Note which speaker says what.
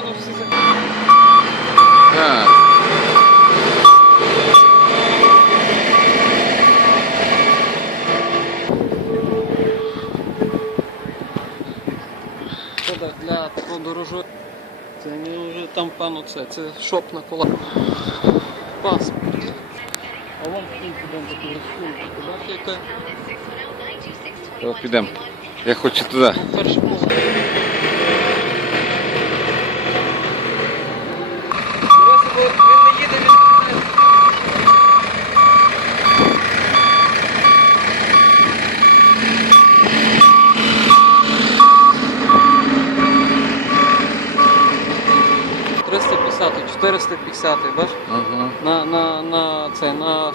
Speaker 1: воно Так. Для такого дорожого. Це не вже там пану це, це шоп на кола. Паспорт. А вон такий підемо такий
Speaker 2: розкурку. Підемо. Я хочу туди.
Speaker 1: Перше 350, 450, бач?
Speaker 2: Ага.
Speaker 1: На, на, на, це, на